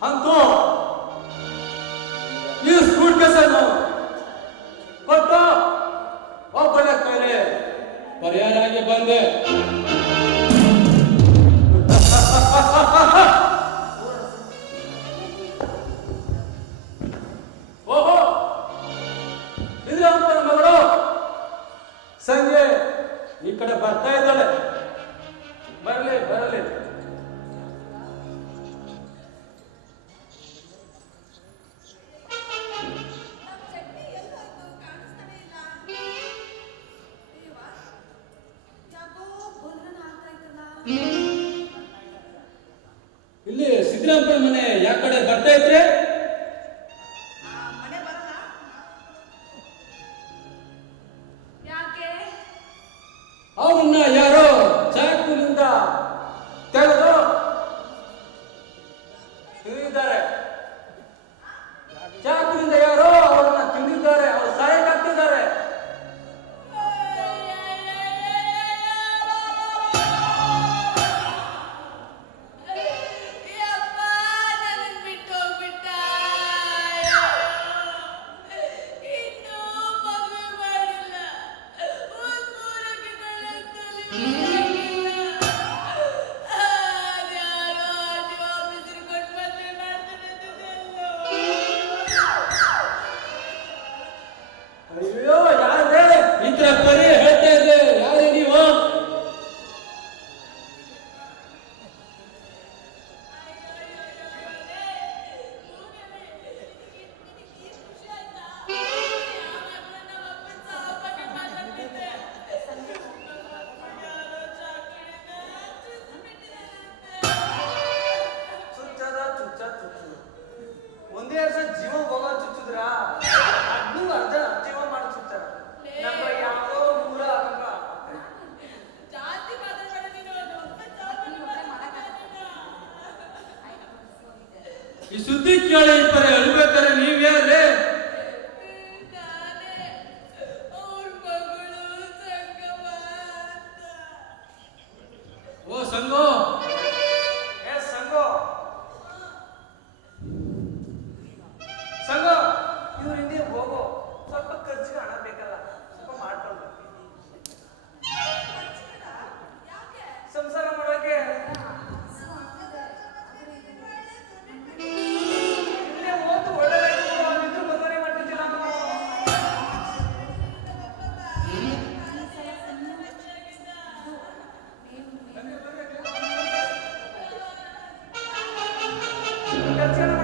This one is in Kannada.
ಅಂತೂ ಈ ಸ್ಕೂಲ್ ಕೇಸನ್ನು ಕೊಟ್ಟು ಒಬ್ಬನ ಮೇಲೆ ಪರಿಹಾರ ಆಗಿ ಬಂದೆ ಓಹೋ ಇದ್ರಂತನ ಮಗಳು ಸಂಜೆ ಈ ಕಡೆ ಬರ್ತಾ ಇದ್ದಾಳೆ. ಬರಲಿ ಬರಲಿ. ಇಲ್ಲಿ ಸಿದ್ದರಾಮ ಮನೆ ಯಾಕಡೆ ಬರ್ತಾ ಇದ್ರೆ? ಈ ಸುದ್ದಿ ಕೇಳಿ ಇಬ್ಬರು ಹೇಳ್ಬೇಕಾರೆ ನೀವ್ಯಾರೇ ಓ ಸಂಗೋ Gracias.